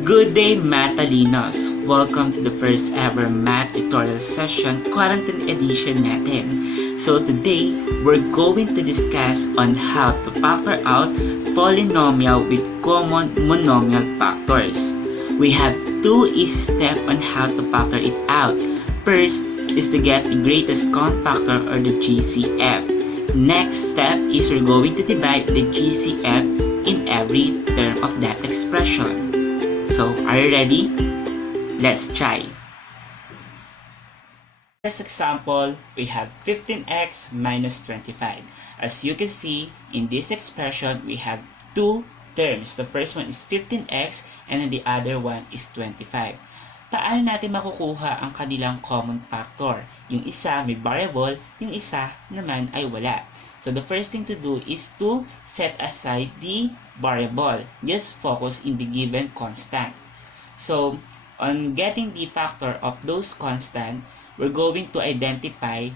Good day, Matalinos! Welcome to the first ever math tutorial session, quarantine edition natin. So today, we're going to discuss on how to factor out polynomial with common monomial factors. We have two easy steps on how to factor it out. First is to get the greatest common factor or the GCF. Next step is we're going to divide the GCF in every term of that expression. So, are you ready? Let's try. First example, we have 15x minus 25. As you can see, in this expression, we have two terms. The first one is 15x and then the other one is 25. Paano natin makukuha ang kanilang common factor? Yung isa may variable, yung isa naman ay wala. So the first thing to do is to set aside the variable. Just focus in the given constant. So on getting the factor of those constant, we're going to identify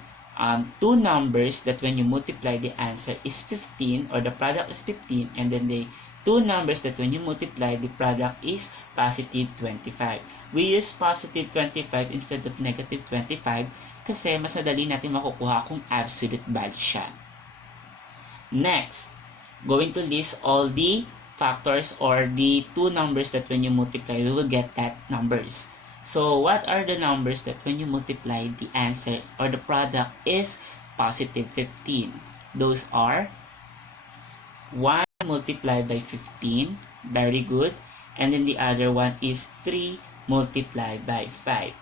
two numbers that when you multiply the answer is 15 or the product is 15, and then the two numbers that when you multiply the product is positive 25. We use positive 25 instead of negative 25 kasi mas madali natin makukuha kung absolute value siya. Next, going to list all the factors or the two numbers that when you multiply, we will get that numbers. So, what are the numbers that when you multiply the answer or the product is positive 15? Those are 1 multiplied by 15, very good. And then the other one is 3 multiplied by 5.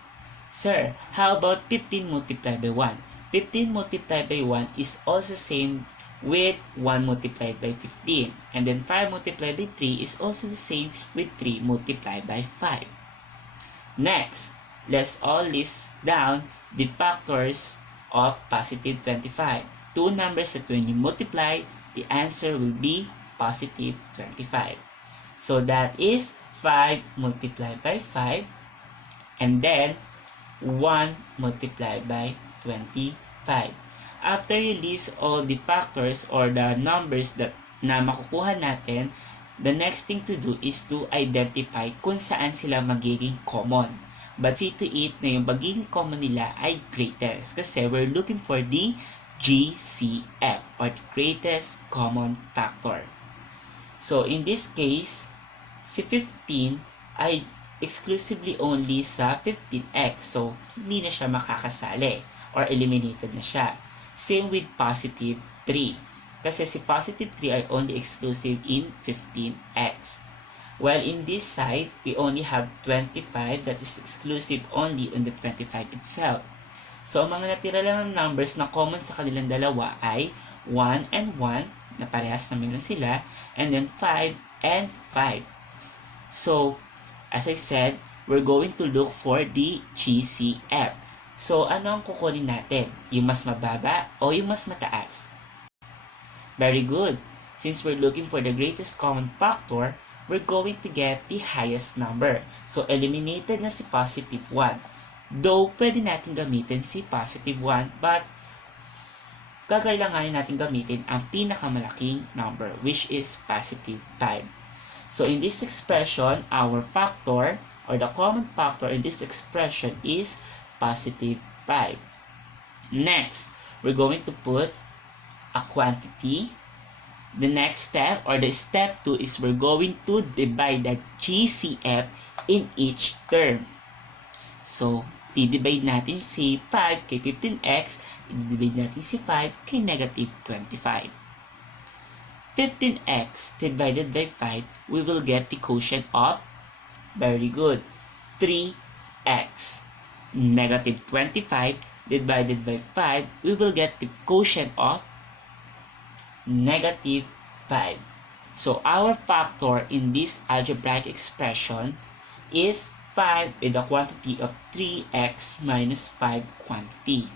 Sir, how about 15 multiplied by 1? 15 multiplied by 1 is also same with 1 multiplied by 15. And then 5 multiplied by 3 is also the same with 3 multiplied by 5. Next, let's all list down the factors of positive 25. Two numbers that when you multiply, the answer will be positive 25. So that is 5 multiplied by 5 and then 1 multiplied by 25. After you list all the factors or the numbers that na makukuha natin, the next thing to do is to identify kung saan sila magiging common. But see to it na yung magiging common nila ay greatest kasi we're looking for the GCF or the greatest common factor. So in this case, si 15 ay exclusively only sa 15x. So hindi na siya makakasali or eliminated na siya. Same with positive 3. Kasi si positive 3 ay only exclusive in 15x. While in this side, we only have 25 that is exclusive only on the 25 itself. So, ang mga natira lang ng numbers na common sa kanilang dalawa ay 1 and 1 na parehas na meron sila, and then 5 and 5. So, as I said, we're going to look for the GCF. So, ano ang kukunin natin? Yung mas mababa o yung mas mataas? Very good. Since we're looking for the greatest common factor, we're going to get the highest number. So, eliminated na si positive 1. Though, pwede natin gamitin si positive 1, but kakailanganin natin gamitin ang pinakamalaking number, which is positive 5. So, in this expression, our factor or the common factor in this expression is positive 5. Next, we're going to put a quantity. The next step or the step 2 is we're going to divide the GCF in each term. So, i-divide natin si 5 kay 15x, i-divide natin si 5 kay negative 25. 15x divided by 5, we will get the quotient of, very good, 3x. Negative 25 divided by 5, we will get the quotient of negative 5. So, our factor in this algebraic expression is 5 with a quantity of 3x minus 5 quantity.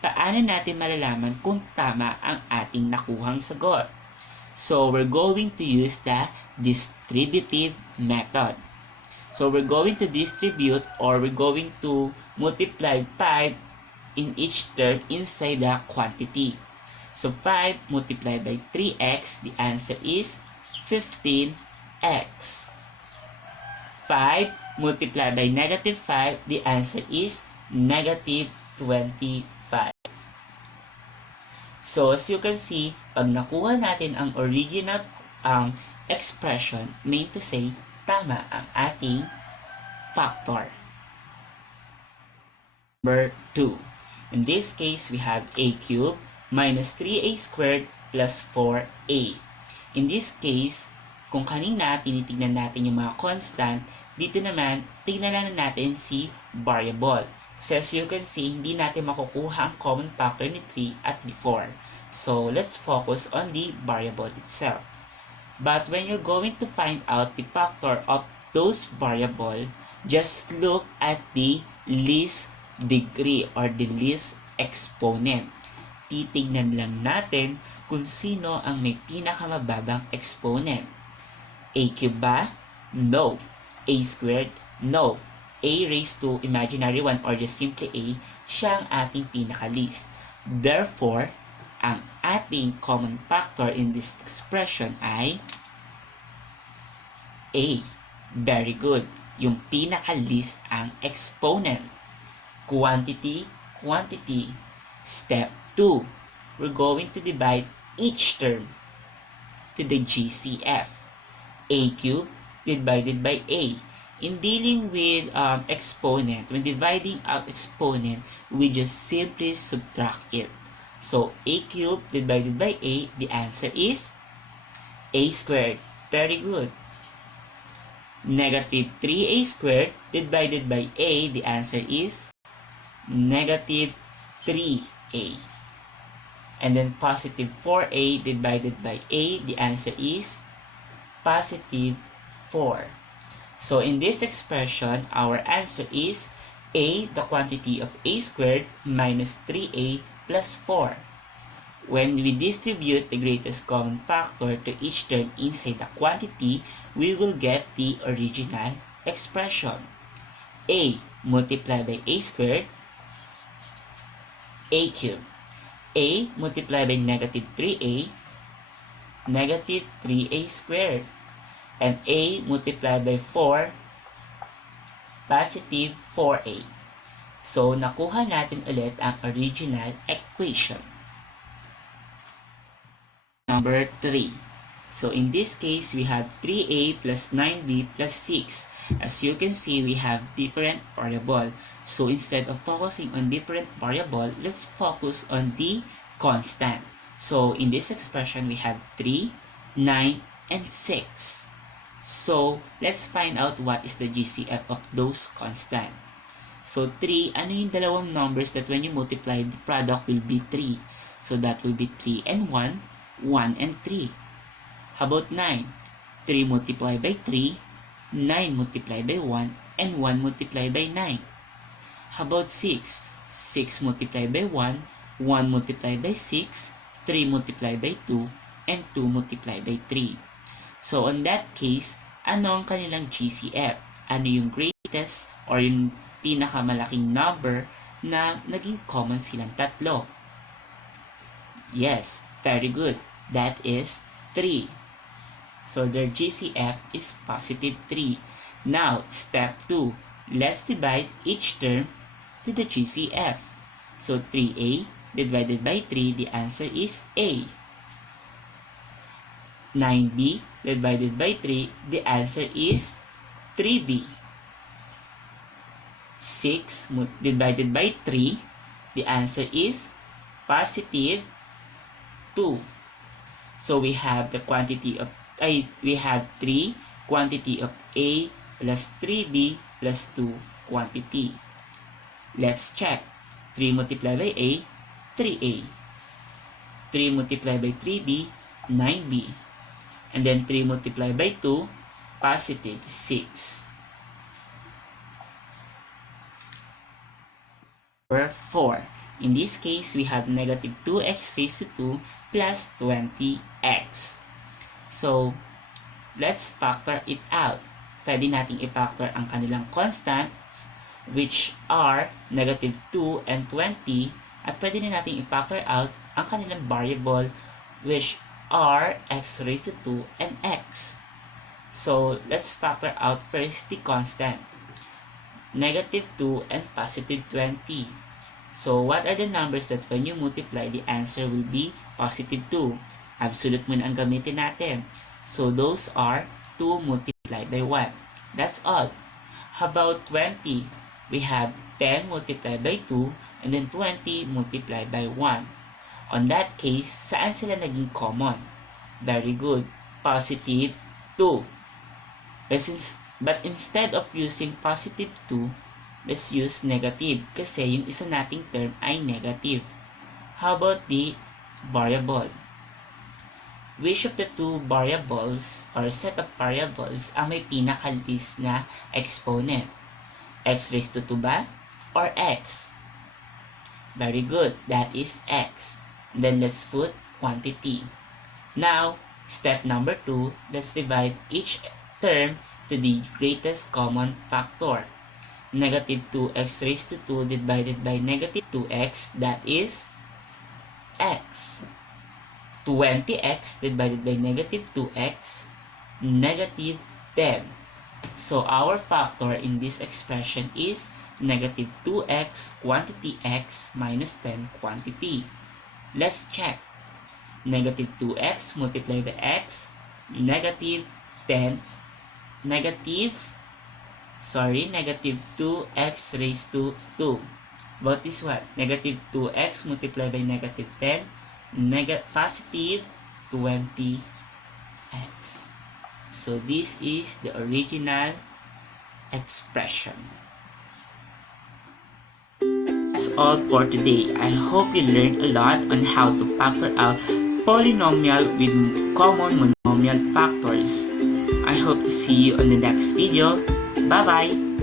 Paano natin malalaman kung tama ang ating nakuhang sagot? So, we're going to use the distributive method. So, we're going to distribute or we're going to multiply 5 in each term inside the quantity. So, 5 multiplied by 3x, the answer is 15x. 5 multiplied by negative 5, the answer is negative 25. So, as you can see, pag nakuha natin ang original expression, mean to say, tama ang ating factor. Number 2. In this case, we have a cubed minus 3a squared plus 4a. In this case, kung kanina tinitignan natin yung mga constant, dito naman, tignan lang natin si variable. So as you can see, hindi natin makukuha ang common factor ni 3 at ni 4. So let's focus on the variable itself. But when you're going to find out the factor of those variable, just look at the least degree or the least exponent. Titignan lang natin kung sino ang may pinakamababang exponent. A cubed ba? No. A squared? No. A raised to imaginary 1 or just simply A, siya ang ating pinaka-least. Therefore, ang ating common factor in this expression ay A. Very good. Yung pinaka-least ang exponent. Quantity, quantity. Step 2. We're going to divide each term to the GCF. A cubed divided by A. In dealing with exponent, when dividing out exponent, we just simply subtract it. So, A cubed divided by A, the answer is A squared. Very good. Negative 3A squared divided by A, the answer is negative 3A. And then positive 4A divided by A, the answer is positive 4. So in this expression, our answer is A, the quantity of A squared minus 3A plus 4. When we distribute the greatest common factor to each term inside the quantity, we will get the original expression. A multiplied by A squared, A cubed. A multiplied by negative 3A, negative 3A squared. And A multiplied by 4, positive 4A. So, nakuha natin ulit ang original equation. Number 3. So, in this case, we have 3A plus 9B plus 6. As you can see, we have different variable. So, instead of focusing on different variable, let's focus on the constant. So, in this expression, we have 3, 9, and 6. So, let's find out what is the GCF of those constant. So, 3, ano yung dalawang numbers that when you multiply, the product will be 3. So, that will be 3 and 1, 1 and 3. How about 9? 3 multiplied by 3, 9 multiplied by 1, and 1 multiplied by 9. How about 6? 6 multiplied by 1, 1 multiplied by 6, 3 multiplied by 2, and 2 multiplied by 3. So, on that case, ano ang kanilang GCF? Ano yung greatest or yung pinakamalaking number na naging common silang tatlo? Yes, very good. That is 3. So, their GCF is positive 3. Now, step 2. Let's divide each term to the GCF. So, 3A divided by 3, the answer is A. 9B divided by 3, the answer is 3B. 6 divided by 3, the answer is positive 2. So we have the quantity of, we have 3 quantity of A plus 3B plus 2 quantity. Let's check. 3 multiplied by A, 3A. 3 multiplied by 3B, 9B. And then 3 multiplied by 2, positive 6. Number 4. In this case, we have negative 2x raised to 2 plus 20x. So, let's factor it out. Pwede nating i-factor ang kanilang constants, which are negative 2 and 20. At pwede na nating i-factor out ang kanilang variable, which are x raised to 2 and x. So let's factor out first the constant, negative 2 and positive 20. So what are the numbers that when you multiply, the answer will be positive 2? Absolute muna ang gamitin natin. So those are 2 multiplied by 1. That's all. How about 20? We have 10 multiplied by 2 and then 20 multiplied by 1. On that case, saan sila naging common? Very good. Positive 2. But instead of using positive 2, let's use negative kasi yung isa nating term ay negative. How about the variable? Which of the two variables or set of variables ang may pinaka-least na exponent? X raised to 2 ba? Or x? Very good. That is x. Then let's put quantity. Now, step number 2, let's divide each term to the greatest common factor. Negative 2x raised to 2 divided by negative 2x, that is x. 20x divided by negative 2x, negative 10. So our factor in this expression is negative 2x quantity x minus 10 quantity. Let's check. Negative 2x multiplied by x, negative 10, negative 2x raised to 2. About this one, negative 2x multiplied by negative 10, positive 20x. So this is the original expression. That's all for today. I hope you learned a lot on how to factor out polynomial with common monomial factors. I hope to see you on the next video. Bye-bye!